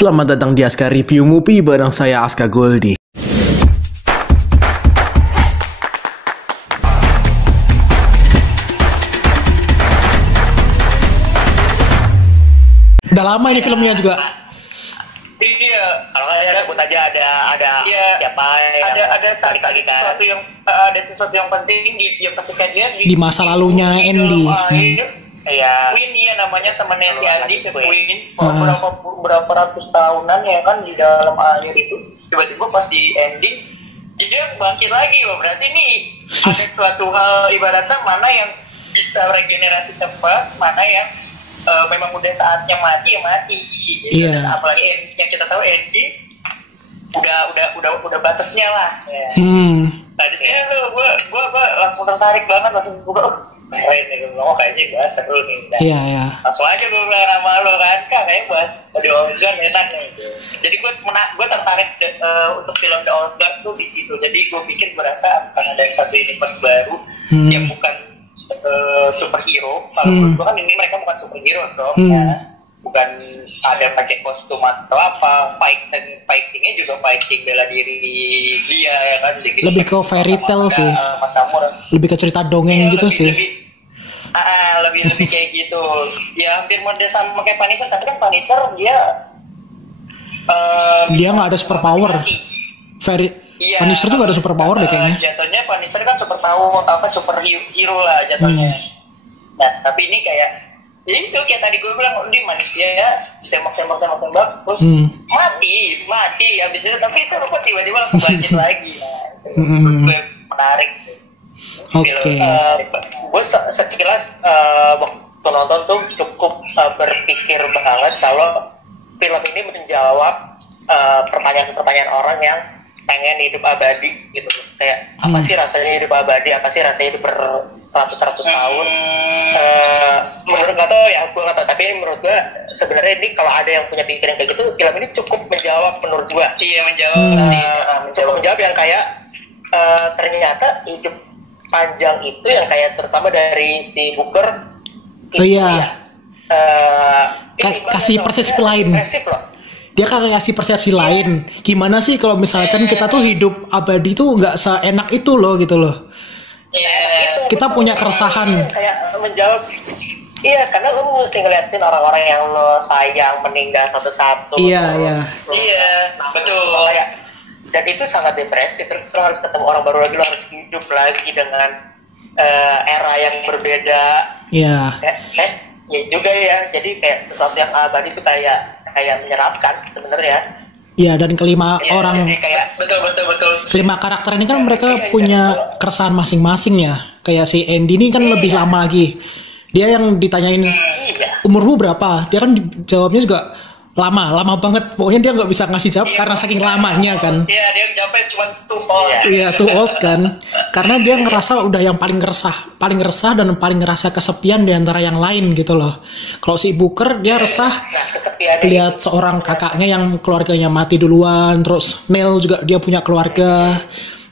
Selamat datang di Aska Review Movie bareng saya Aska Goldi. Udah lama ini filmnya juga. Iya, kalau ada buat aja ada siapa ada sesuatu yang penting yang ketika dia Di masa lalunya Andy. Iya, Queen dia namanya temannya si Andy, si Queen. Berapa ratus tahunan ya kan di dalam air itu. Tiba-tiba pas di ending dia bangkit lagi loh. Berarti nih ada suatu hal ibaratnya mana yang bisa regenerasi cepat, mana yang memang udah saatnya mati ya mati. Iya. Apalagi yang kita tahu Andy udah batasnya lah. Ya. Nah di sini tuh gue langsung tertarik banget, langsung gue keren nih, kayaknya gue seru nih. Iya. Langsung aja gue bilang sama lo kan, kayaknya bahas The Organ enak nih. Jadi gue tertarik untuk film The Organ tuh di situ. Jadi gue pikir berasa akan ada satu universe baru yang bukan superhero. Kalau menurut gue kan ini mereka bukan superhero dong, ya. Bukan ada pakai kostum atau apa, fightingnya juga fighting bela diri dia ya kan. Lebih ke fairy tale sih. Mas Samur. Lebih ke cerita dongeng gitu sih. Lebih kayak gitu. Ya hampir model sama kayak Punisher, tapi kan Punisher dia nggak ada super power. Punisher tuh gak ada super power deh kayaknya. Jatuhnya Punisher kan super power, superhero lah jatuhnya. Nah tapi ini kayak itu kayak tadi gue bilang, di manusia ya ditembak terus mati habis itu, tapi itu kok tiba-tiba langsung bangkit lagi. Nah itu menarik sih. Oke. Gue sekilas waktu nonton tuh cukup berpikir banget kalau film ini menjawab pertanyaan-pertanyaan orang yang pengen hidup abadi gitu. Kayak apa sih rasanya hidup abadi, apa sih rasanya hidup beratus-ratus tahun. Menurut gue tapi menurut gue sebenarnya ini kalau ada yang punya pikiran kayak gitu, film ini cukup menjawab menurut gue. Iya, menjawab yang kayak ternyata hidup panjang itu yang kayak terutama dari si Booker itu kasih persepsi lain. Dia kan kasih persepsi lain. Gimana sih kalau misalkan kita tuh hidup abadi tuh nggak seenak itu loh gitu loh. Kita punya keresahan. Kayak menjawab. Iya, karena lo mesti ngeliatin orang-orang yang lo sayang meninggal satu-satu. Iya, betul. Dan itu sangat depresif. Terus lo harus ketemu orang baru lagi, lo harus hidup lagi dengan era yang berbeda. Iya. Ya juga ya. Jadi kayak sesuatu yang abadi itu kayak menyeramkan sebenarnya. Iya, dan kelima orang. Betul. Kelima karakter ini kan mereka punya keresahan masing-masing ya. Kayak si Andy ini kan lebih lama lagi. Dia yang ditanyain umurmu berapa, dia kan jawabnya juga lama banget. Pokoknya dia nggak bisa ngasih jawab karena saking lamanya kan. Iya, dia jawabnya cuma too old. Iya, too old kan. Karena dia ngerasa udah yang paling resah dan paling ngerasa kesepian di antara yang lain gitu loh. Kalau si Booker dia resah lihat seorang kakaknya yang keluarganya mati duluan, terus Neil juga dia punya keluarga.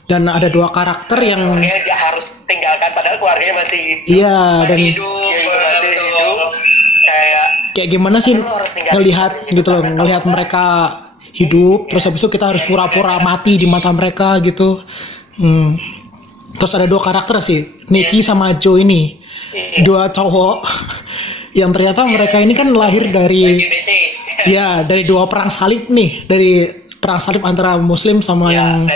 Dan ada dua karakter yang dia harus tinggalkan padahal keluarganya masih hidup. Kayak gimana sih ngelihat gitu loh, ngelihat mereka hidup, terus habis itu kita harus pura-pura mati di mata mereka gitu. Terus ada dua karakter sih, Nicky sama Joe ini, dua cowok yang ternyata mereka ini kan lahir dari dari dua perang salib nih, dari perang salib antara Muslim sama yang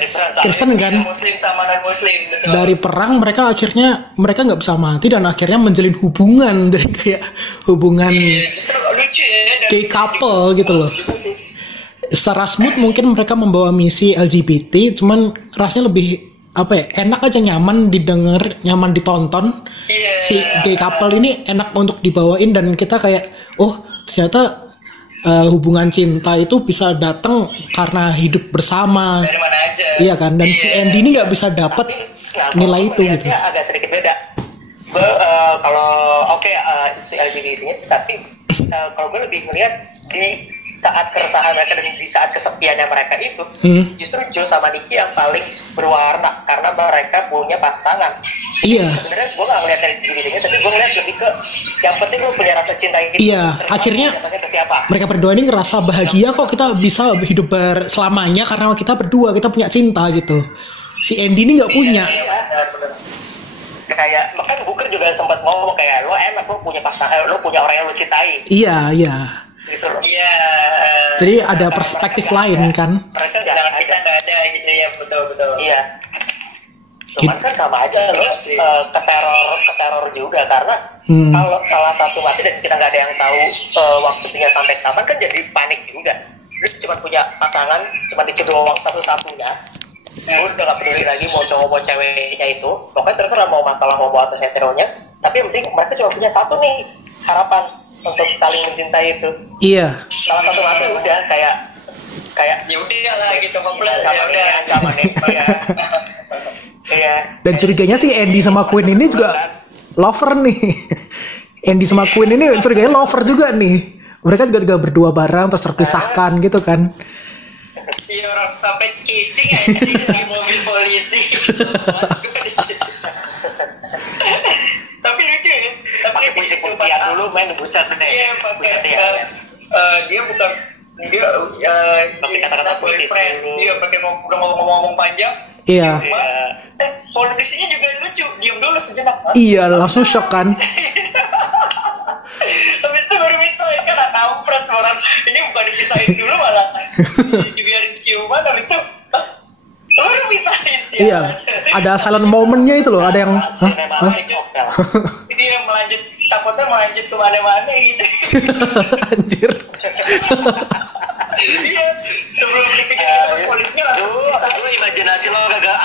Kristen kan. Muslim sama non Muslim. Dari perang mereka nggak bisa mati dan akhirnya menjalin hubungan dari kayak hubungan gay couple gitu loh. Secara smooth mungkin mereka membawa misi LGBT, cuman rasanya lebih enak aja, nyaman didengar, nyaman ditonton. Si gay couple ini enak untuk dibawain dan kita kayak ternyata hubungan cinta itu bisa datang karena hidup bersama. Dari mana aja. Iya kan, dan si Andy ini nggak bisa dapat nilai itu gitu. Agak sedikit beda. Kalau isu LGBT-nya, tapi kalau gue lebih melihat di saat keresahan mereka dan di saat kesepiannya mereka itu, justru Joe sama Nikki yang paling berwarna karena mereka punya pasangan. Iya. Sebenarnya gue nggak ngeliat dari dirinya, tapi gue ngeliat lebih ke yang penting lo punya rasa cinta itu. Iya, akhirnya ke siapa? mereka berdua ini ngerasa bahagia kok kita bisa hidup berselamanya karena kita berdua, kita punya cinta gitu. Si Andy ini nggak punya. Iya, kayak bahkan Booker juga sempat ngomong kayak lo enak lo punya pasangan, lo punya orang yang lo cintai. Iya, iya. Gitu loh. Iya. Jadi ada perspektif lain kan. Mereka jangan kita nggak ada gitu ya, betul. Iya. Cuman kan sama aja lo ke teror juga karena kalau salah satu mati dan kita nggak ada yang tahu waktunya sampai kapan kan jadi panik juga. Lu cuma punya pasangan, cuma dicedolong satu-satunya. Lu udah gak peduli lagi mau cowok mau ceweknya itu, pokoknya terserah mau masalah homo atau heteronya, tapi yang penting mereka cuma punya satu nih harapan untuk saling mencintai itu. Iya. Salah satu mati udah kayak ya udah lah gitu komplain ancaman nih. Iya. Dan curiganya sih Andy sama Queen ini juga lover nih. Andy sama Queen ini curiganya lover juga nih. Mereka juga berdua bareng terus terpisahkan gitu kan. Iya, orang sampai kissing aja di mobil polisi. Tapi lucu ya. Pakai puisi-puisian dulu main buset deh. Iya, pakai dia bukan pakai kata-kata boyfriend. Iya, pakai ngomong panjang. Iya. Politisinya juga lucu. Diam dulu sejenak. Iya, langsung shock kan. Habis itu baru misalnya kan kampret orang. Ini bukan dipisahin dulu malah dibiarin ciuman, habis itu baru pisahin sih. Iya, ada silent momentnya itu loh, ada yang dia melanjut, takutnya melanjut kemana-mana gitu. Anjir. Iya, sebelum dipikir polisinya langsung imajinasi lo agak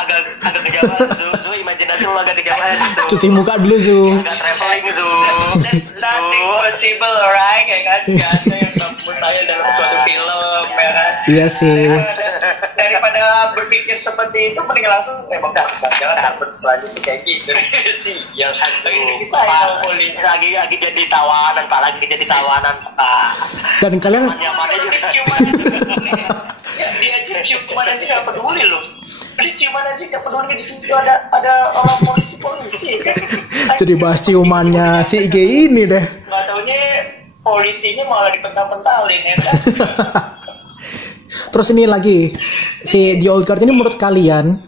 kejauhan, imajinasi lo agak kejauhan. Cuci muka dulu, Zu. Agak traveling, Zu. Nothing possible, right? Kayak kan, gak ada yang mustahil dalam suatu film, ya kan? Iya sih. Daripada berpikir seperti itu, mending langsung jangan selanjutnya kayak gitu. Sih, yang polisi lagi jadi tawanan, Pak, lagi jadi tawanan, Pak. Dan kalian dia ciuman aja nggak peduli loh. Dia ciuman aja nggak peduli, di situ ada orang polisi kan. jadi bahas ciumannya si IG ini deh. Nggak taunya polisinya malah dipental-pentalin ya kan. Terus ini lagi si The Old Guard ini menurut kalian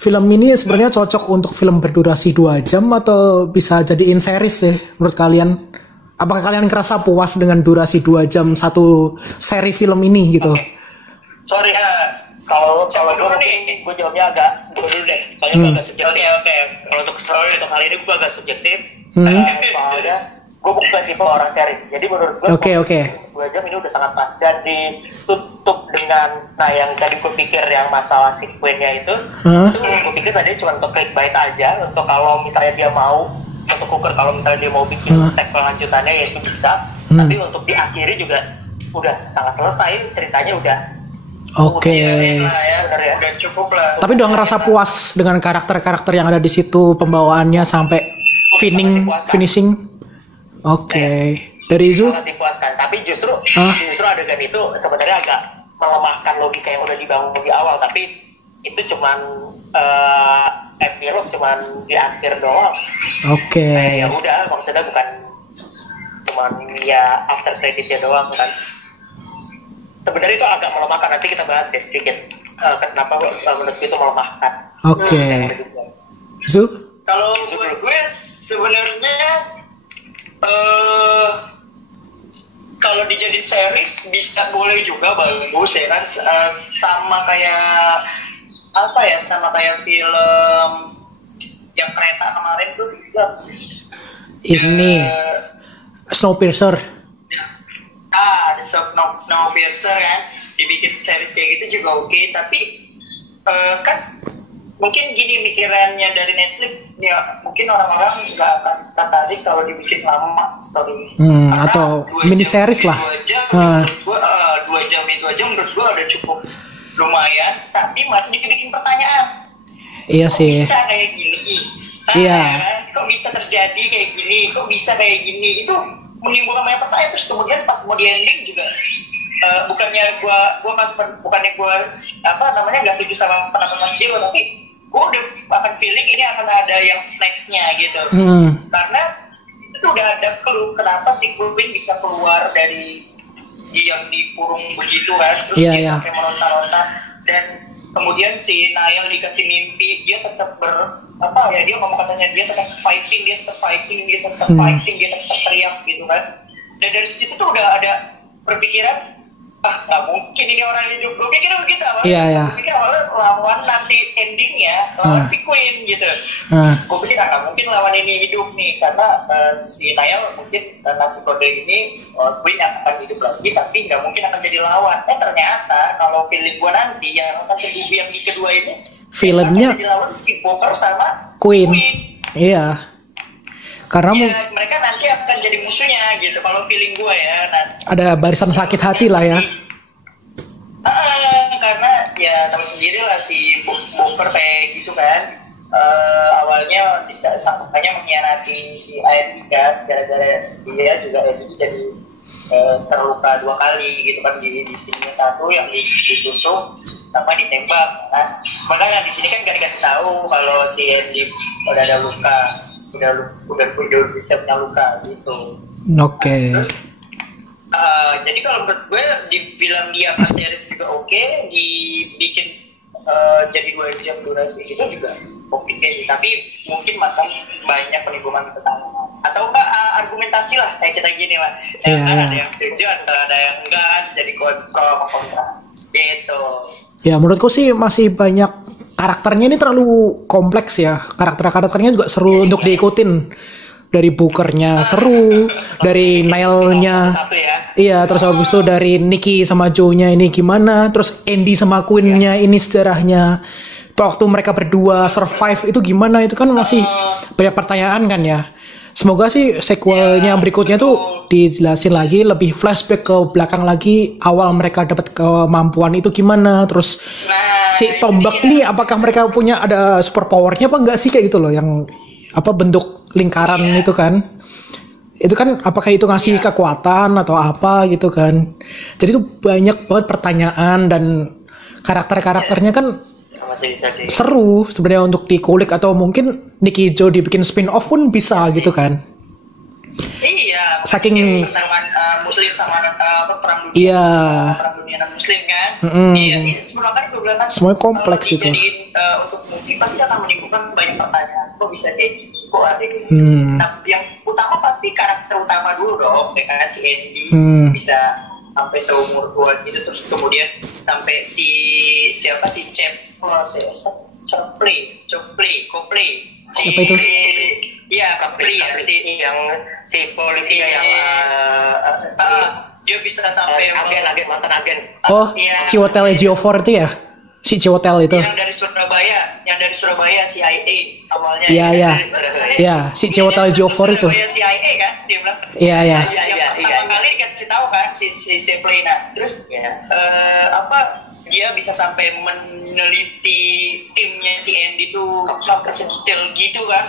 film ini sebenarnya cocok untuk film berdurasi 2 jam atau bisa jadiin series sih menurut kalian? Apakah kalian ngerasa puas dengan durasi 2 jam satu seri film ini gitu? Okay. Sorry kalau gue jawabnya agak dulu deh, soalnya gue agak subjektif. Oke. Kalau untuk kali ini gue agak subjektif. Soalnya gue bukan tipe orang series, jadi menurut gue 2 jam ini udah sangat pas dan ditutup dengan yang tadi gue pikir yang masalah sequence-nya itu gue pikir tadi cuma untuk clickbait aja, untuk kalau misalnya dia mau untuk Booker kalau misalnya dia mau bikin sequel lanjutannya ya itu bisa, tapi untuk diakhiri juga udah sangat selesai ceritanya udah. Oke. Udah cukup lah. Tapi udah ngerasa puas dengan karakter-karakter yang ada di situ, pembawaannya sampai finishing. Oke. Dari Izu? Sangat dipuaskan. Tapi justru adegan itu sebenarnya agak melemahkan logika yang udah dibangun di awal. Tapi itu cuman epilog, cuman di akhir doang. Oke. Ya udah, maksudnya bukan cuman ya after creditnya doang kan. Sebenarnya itu agak melemahkan, nanti kita bahas deh sedikit kenapa menurut gue itu melemahkan. Oke. Zu? Kalau gue sebenarnya kalau dijadiin series bisa boleh juga, bagus ya kan, sama kayak film yang kereta kemarin tuh ini Snowpiercer. Ada Snowpiercer kan, dibikin series kayak gitu juga oke, tapi kan mungkin gini mikirannya dari Netflix ya, mungkin orang-orang nggak akan tertarik kalau dibikin lama story atau mini series lah. 2 jam menurut gue udah cukup lumayan, tapi masih dibikin pertanyaan. Iya sih. Kok bisa kayak gini? Iya. Kok bisa terjadi kayak gini? Kok bisa kayak gini? Itu menimbulkan banyak pertanyaan, terus kemudian pas mau di ending juga bukannya gue nggak setuju sama pendapat Mas Jiwo, tapi gue udah akan feeling ini akan ada yang next-nya gitu. Karena itu udah ada clue kenapa si Queen bisa keluar dari yang dikurung begitu kan, terus dia sampai meronta-ronta, dan kemudian si Niall dikasih mimpi, dia tetap dia ngomong katanya dia tetap fighting, dia tetap teriak gitu kan. Dan dari situ tuh udah ada perpikiran, nggak mungkin ini orang hidup. Gue pikir begitu awalnya. Gue pikir awalnya lawan nanti endingnya lawan si Queen gitu. Gue pikir nggak mungkin lawan ini hidup nih, karena si Niall mungkin ngasih kode ini Queen akan hidup lagi, tapi nggak mungkin akan jadi lawan. Ternyata kalau feeling gue nanti yang akan terjadi yang kedua ini, villainnya jadi lawan si Booker sama Queen. Iya. Karena mereka nanti akan jadi musuhnya gitu. Kalau feeling gue ya, ada barisan sakit hati lah ya. Karena ya tahu sendiri lah si Booker kayak gitu kan. Awalnya bisa sampainya mengkhianati si Ivy kan, gara-gara dia juga Ivy jadi terluka 2 kali gitu kan, di sini satu yang ditusuk sama ditembak kan. Makanya di sini kan gak dikasih tahu kalau si Andy udah ada luka, udah bisa punya luka gitu. Oke. Terus jadi kalau menurut gue dibilang dia series juga oke, dibikin jadi 2 jam durasi itu juga oke sih, tapi mungkin makan banyak penimbulkan pertanyaan atau enggak argumentasi lah kayak kita gini lah. Ada yang setuju atau ada yang enggak, jadi pro kontra gitu. Ya menurutku sih masih banyak, karakternya ini terlalu kompleks ya. Karakternya juga seru untuk diikutin. Dari Bookernya seru, dari Niall-nya, iya, terus habis itu dari Nikki sama Joe-nya ini gimana, terus Andy sama Queen-nya ini sejarahnya, waktu mereka berdua survive itu gimana, itu kan masih banyak pertanyaan kan ya. Semoga sih sequelnya berikutnya tuh dijelasin lagi, lebih flashback ke belakang lagi, awal mereka dapat kemampuan itu gimana, terus si tombak nih apakah mereka punya ada super powernya apa enggak sih, kayak gitu loh, yang bentuk lingkaran itu kan apakah itu ngasih kekuatan atau apa gitu kan. Jadi itu banyak banget pertanyaan, dan karakternya kan seru sebenarnya untuk dikulik, atau mungkin Nikki Joe dibikin spin off pun bisa gitu kan. Iya, saking Muslim sama perang dunia, perang dunia dan Muslim kan. Iya, ini sebenarnya kan gue bilang kan semuanya kompleks itu. Jadi untuk movie pasti akan menimbulkan banyak pertanyaan. Kok bisa kayak gini? Kok ada gini? Nah, yang utama pasti karakter utama dulu dong, kayak si Andy bisa sampai seumur tua gitu, terus kemudian sampai si Copley. Siapa itu? Iya, Copley ya, si polisinya yang dia bisa sampai mantan agen. Oh, Chiwetel Ejiofor itu ya? Si Chiwetel itu. Yang dari Surabaya CIA awalnya. Iya, si Chiwetel Ejiofor itu. CIA kan, dia bilang. Iya. Pertama kali dikasih tahu kan si Plena. Terus dia bisa sampai meneliti timnya si Andy tuh sampai sedetail gitu kan,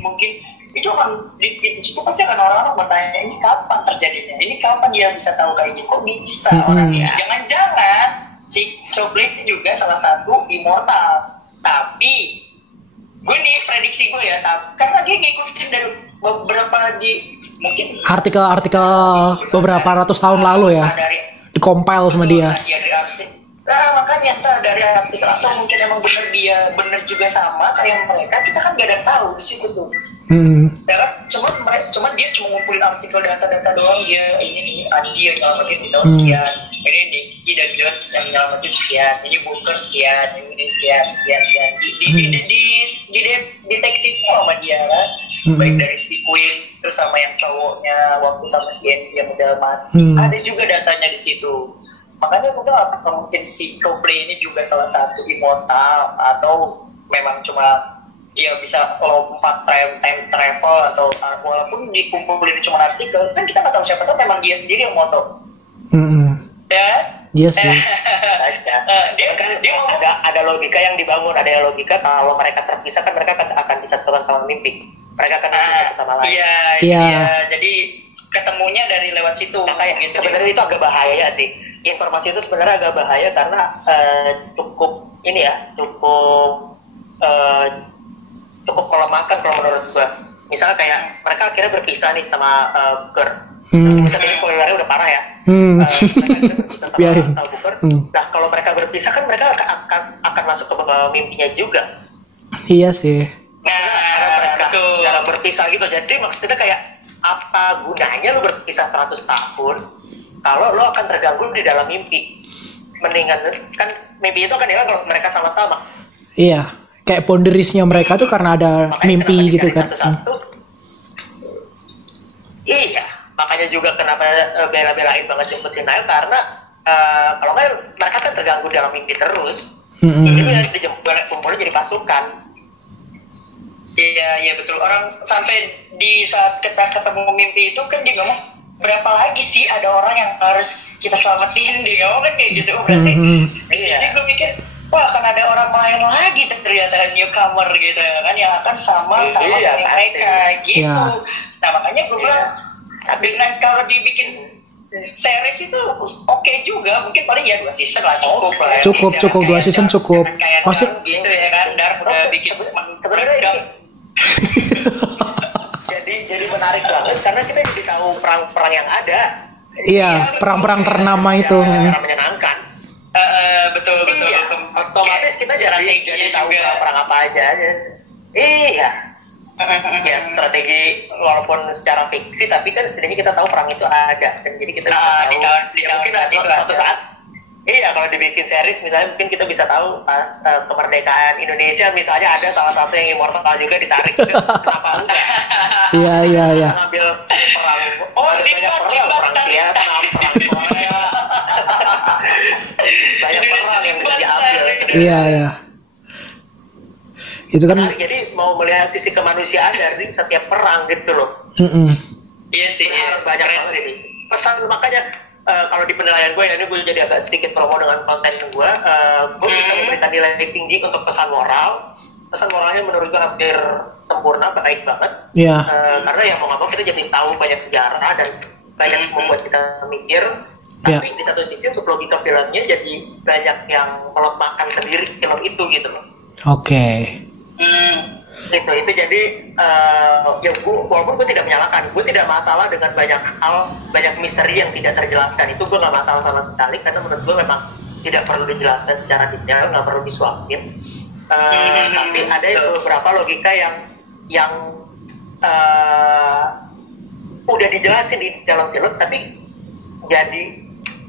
mungkin itu kan di situ pasti akan orang-orang bertanya, ini kapan terjadinya, ini kapan dia bisa tahu kayak gitu, kok bisa orangnya. Jangan-jangan si Copley juga salah satu immortal, tapi gue nih prediksi gue ya, karena dia ngikutin dari beberapa mungkin artikel beberapa ratus tahun lalu ya, dikompil sama dia. Nah, makanya entah dari artikel atau mungkin emang bener juga sama kayak mereka, kita kan gak ada tahu di situ tuh. Ya kan, cuman dia cuma ngumpulin artikel data-data doang, dia ini nih Andi yang nyelamatin di tahun sekian, ini Nicky dan Jones yang nyelamatin sekian, ini Booker sekian, ini sekian. Deteksi semua sama dia kan, baik dari si Queen terus sama yang cowoknya waktu sama si Andy yang udah mati, ada juga datanya di situ. Makanya gue bilang apakah mungkin si Copley ini juga salah satu immortal, atau memang cuma dia bisa lompat time travel, atau walaupun dikumpulin cuma artikel kan kita nggak tahu, siapa tahu memang dia sendiri yang moto. Ya? Iya sih. Dia ada logika yang dibangun, ada logika kalau mereka terpisah kan mereka akan disatukan sama mimpi, mereka akan satu sama lain. Iya. Jadi ketemunya dari lewat situ. Kayak gitu. Sebenarnya itu agak bahaya sih. informasi itu sebenarnya agak bahaya karena cukup melemahkan kalau menurut gua. Misalnya kayak mereka akhirnya berpisah nih sama Booker. Misalnya ini spoilernya udah parah ya. Mereka berpisah sama Booker. Nah kalau mereka berpisah kan mereka akan masuk ke bawah mimpinya juga. Iya sih. Karena mereka cara berpisah gitu. Jadi maksudnya kayak apa gunanya lu berpisah 100 tahun kalau lo akan terganggu di dalam mimpi. Mendingan kan mimpi itu akan hilang kalau mereka sama-sama. Iya, kayak boundariesnya mereka tuh karena ada makanya mimpi gitu kan. Iya, makanya juga kenapa bela-belain banget jemput si Nail karena kalau nggak mereka kan terganggu dalam mimpi terus. Jadi dijemput kumpulnya jadi pasukan. Iya betul. Orang sampai di saat kita ketemu mimpi itu kan dia ngomong berapa lagi sih ada orang yang harus kita selamatin, dia ngomong kan kayak gitu. Berarti di sini gue mikir wah akan ada orang lain lagi ternyata newcomer gitu kan yang akan sama mereka gitu. Nah makanya gue bilang dengan kalau dibikin series itu oke juga, mungkin paling ya 2 season lah cukup lah. Cukup 2 season cukup. Masih gitu ya kan, Dark bikin sebenarnya jadi menarik banget karena kita jadi tahu perang-perang yang ada. Iya, perang-perang ternama itu. Menyenangkan. Betul. Otomatis kita jadi tahu perang apa aja. Iya. Ya strategi walaupun secara fiksi tapi kan setidaknya kita tahu perang itu ada dan jadi kita bisa tahu suatu saat. Iya, kalau dibikin series misalnya mungkin kita bisa tahu kemerdekaan Indonesia misalnya ada salah satu yang immortal juga ditarik gitu. Kenapa enggak? Iya. Ngambil perang. Perang Vietnam, perang Korea. Banyak perang yang bisa diambil. Iya. Itu kan. Jadi mau melihat sisi kemanusiaan dari setiap perang gitu loh. Iya sih, banyak banget sih. Pesan makanya kalau di penilaian gue ya ini gue jadi agak sedikit promo dengan konten gue bisa memberikan nilai tinggi untuk pesan moral. Pesan moralnya menurut gue hampir sempurna, baik banget. Karena ya mau nggak mau kita jadi tahu banyak sejarah dan banyak membuat kita mikir. Tapi di satu sisi untuk logika filmnya jadi banyak yang melemahkan sendiri film itu gitu loh. Oke. Itu jadi ya walaupun gue tidak menyalahkan, gue tidak masalah dengan banyak hal, banyak misteri yang tidak terjelaskan, itu gue nggak masalah sama sekali karena menurut gue memang tidak perlu dijelaskan secara detail, nggak perlu disuapin. Tapi ada beberapa logika yang udah dijelasin di dalam film tapi jadi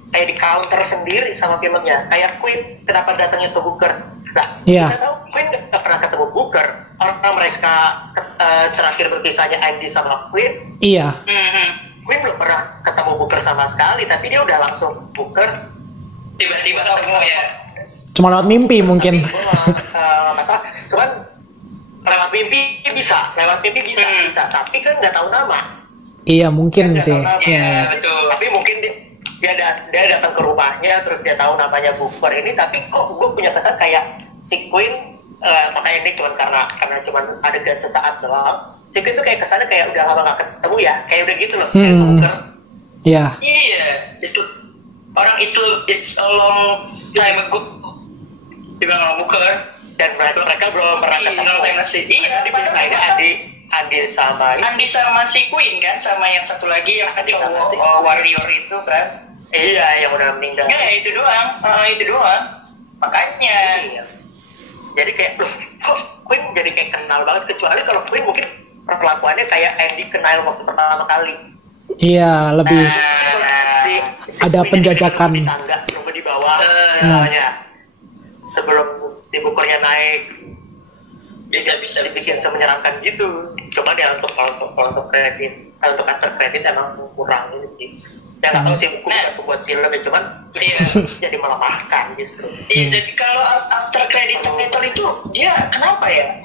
kayak di counter sendiri sama filmnya. Kayak Queen kenapa datangnya ke Booker. Nah, kita tahu Queen nggak pernah ketemu Booker. Orang mereka terakhir berpisahnya Andy sama Queen. Iya. Queen belum pernah ketemu Booker sama sekali, tapi dia udah langsung Booker. Tiba-tiba ketemu ya. Cuma lewat mimpi mungkin. Masalah. Cuman lewat mimpi bisa. Tapi kan nggak tahu nama. Iya mungkin sih. Iya betul. Tapi mungkin dia datang ke rumahnya terus dia tahu namanya Booker ini, tapi kok gue punya kesan kayak si Queen makanya ini cuma karena cuma adegan sesaat doang. Si Queen tuh kayak kesannya kayak udah lama gak ketemu ya, kayak udah gitu loh. Booker. Iya. It's a long time ago. Dibilang Booker dan mereka belum pernah ketemu. Iya, dipisahinnya Andi sama si Queen kan, sama yang satu lagi yang cowok warrior itu kan. Iya, yang udah meninggal. Ya itu doang. Makanya. Iya. Jadi kayak kok Queen jadi kayak kenal banget, kecuali kalau Queen mungkin perlakuannya kayak Andy kenal waktu pertama kali. Iya, lebih ada penjajakan. Di tangga, nunggu di bawah misalnya. Sebelum si Bookernya naik. Bisa dibikin semenyeramkan gitu. Cuma dia untuk kredit, untuk after kredit emang kurang ini sih. Ya nggak tahu sih bukan pembuat film ya, cuman jadi melemahkan justru. Iya, jadi kalau after credit title itu dia kenapa ya?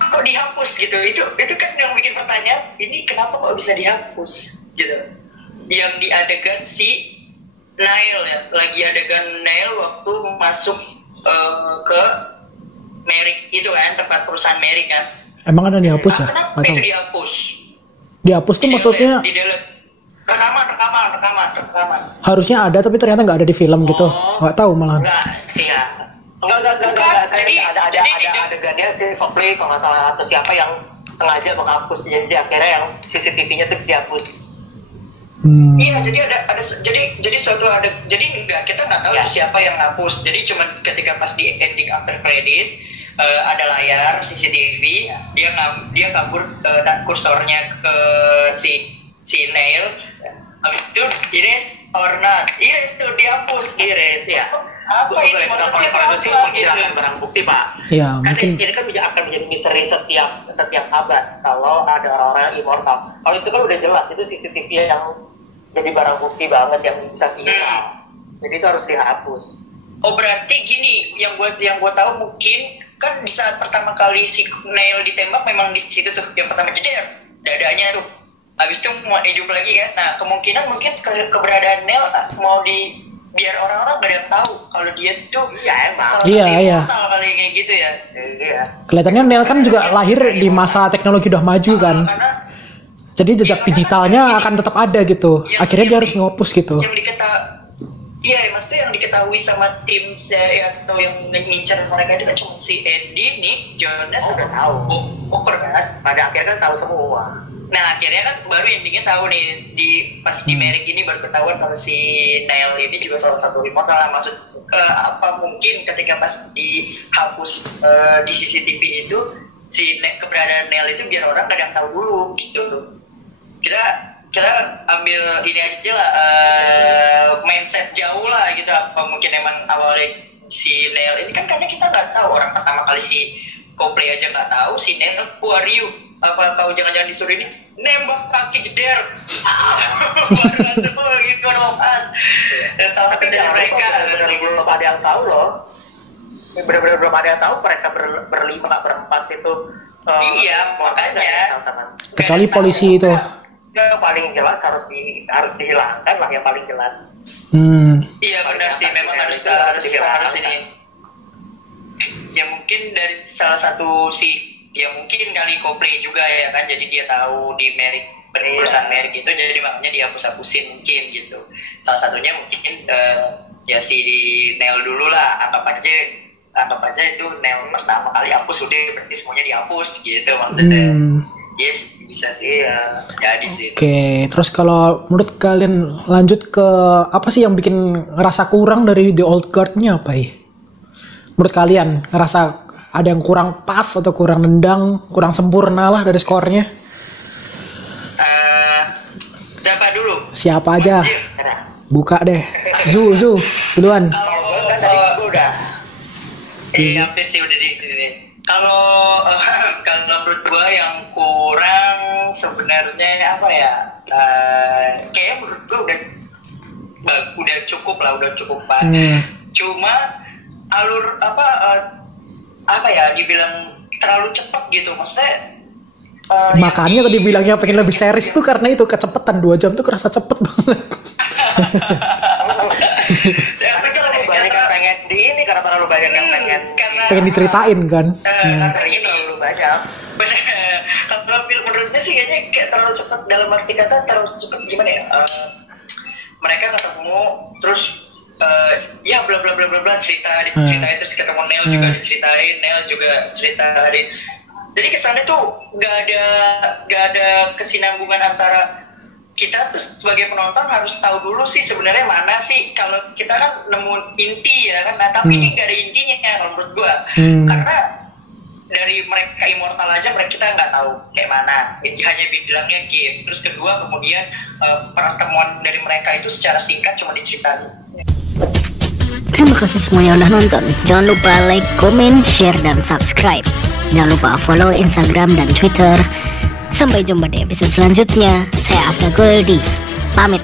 Kok dihapus gitu? Itu kan yang bikin pertanyaan. Ini kenapa kok bisa dihapus gitu? Yang di adegan si Nail ya, lagi adegan Nail waktu masuk ke Merrick itu kan, tempat perusahaan Merrick kan. Emang ada dihapus ya? Kenapa itu dihapus? Dihapus tuh maksudnya? Rekaman. Harusnya ada tapi ternyata nggak ada di film gitu. Nggak tahu malah. Enggak. Ada adegannya si Coldplay kalau nggak salah atau siapa yang sengaja menghapus, jadi akhirnya yang CCTV-nya tuh dihapus. Iya, jadi enggak, kita nggak tahu itu siapa yang hapus. Jadi cuma ketika pas di ending after credit ada layar CCTV, dia kabur dan kursornya ke si Neil. Habis itu iris or not, iris tuh dihapus, iris ya. Apa ini maksudnya kalau sih menghilangkan barang bukti, Pak? Iya, Kan mungkin ini kan akan menjadi misteri setiap abad kalau ada orang-orang yang immortal. Kalau itu kan udah jelas itu CCTV yang jadi barang bukti banget yang bisa viral. Jadi itu harus dihapus. Oh, berarti gini, yang gue tahu mungkin kan di saat pertama kali si Neil ditembak memang di situ tuh yang pertama jeder dadanya tuh. Habis itu mau hidup lagi kan. Nah, kemungkinan mungkin keberadaan Neil mau biar orang-orang gak ada yang tahu kalau dia tuh emang iya kali kayak gitu ya. Iya. Kelihatannya Neil kan juga lahir di masa teknologi udah maju kan. Jadi jejak digitalnya akan tetap ada gitu. Akhirnya dia harus ngopus gitu. Maksudnya yang diketahui sama tim saya atau yang ngincar mereka itu kan cuma si Andy, Nick, Jonas, udah tahu. Booker kan. Pada akhirnya kan tahu semua. Nah, akhirnya kan baru endingnya tahu nih pas di Merrick ini baru ketahuan kalau si Neil ini juga salah satu immortal. Maksud apa mungkin ketika pas dihapus di CCTV itu keberadaan Neil itu biar orang kadang tahu dulu gitu. Kita ambil ini aja lah mindset jauh lah gitu. Apa mungkin emang awalnya si Neil ini kan karena kita nggak tahu, orang pertama kali si Coldplay aja nggak tahu si Neil who are you, apa tahu jangan-jangan disuruh ini nembak kaki jeder baru semua gitu dong salah satu dari mereka benar-benar belum ada yang tahu loh, benar-benar belum ada yang tahu mereka berlima berempat itu. Iya, makanya kecuali polisi itu. Yang paling jelas harus dihilangkan lah, yang paling jelas. Iya benar sih, memang harus ini. Ya mungkin dari salah satu ya mungkin kali Coldplay juga ya kan, jadi dia tahu di Merrick, perusahaan Merrick itu, jadi makanya dihapus-hapusin mungkin gitu. Salah satunya mungkin ya si Neil dulu lah, anggap aja itu Neil pertama kali hapus, udah berarti semuanya dihapus gitu maksudnya. Yes, bisa sih ya, jadi sih. Oke, terus kalau menurut kalian lanjut ke apa sih yang bikin ngerasa kurang dari The Old Guard-nya apa ya? Menurut kalian ngerasa ada yang kurang pas atau kurang nendang, kurang sempurna lah dari skornya? Siapa dulu? Siapa aja? Buka deh. Zu duluan. Hampir sih udah di. Kalau menurut gua yang kurang sebenarnya apa ya? Kayaknya menurut gua udah cukup pas. Cuma alur apa ya? Dibilang terlalu cepat gitu, maksudnya. Makanya tadi bilangnya pengen lebih series tuh karena itu kecepatan 2 jam tuh kerasa cepet banget. Karena terlalu banyak yang pengen diceritain kan. Karena terlalu banyak. Kalau menurutnya sih kayaknya kayak terlalu cepat, dalam arti kata terlalu cepat gimana ya? Mereka ketemu terus ya bla bla bla bla diceritain terus ketemu Neil juga diceritain, Neil juga ceritain. Jadi kesannya tuh nggak ada kesinambungan antara kita tuh sebagai penonton harus tahu dulu sih sebenarnya mana sih, kalau kita kan nemu inti ya kan, nah tapi ini nggak ada intinya kalau menurut gua. Karena dari mereka immortal aja kita nggak tahu kayak mana, hanya bilangnya game. Terus kedua kemudian pertemuan dari mereka itu secara singkat cuma diceritain. Terima kasih semua yang udah nonton. Jangan lupa like, comment, share, dan subscribe. Jangan lupa follow Instagram dan Twitter. Sampai jumpa di episode selanjutnya. Saya Afta Goldie, pamit.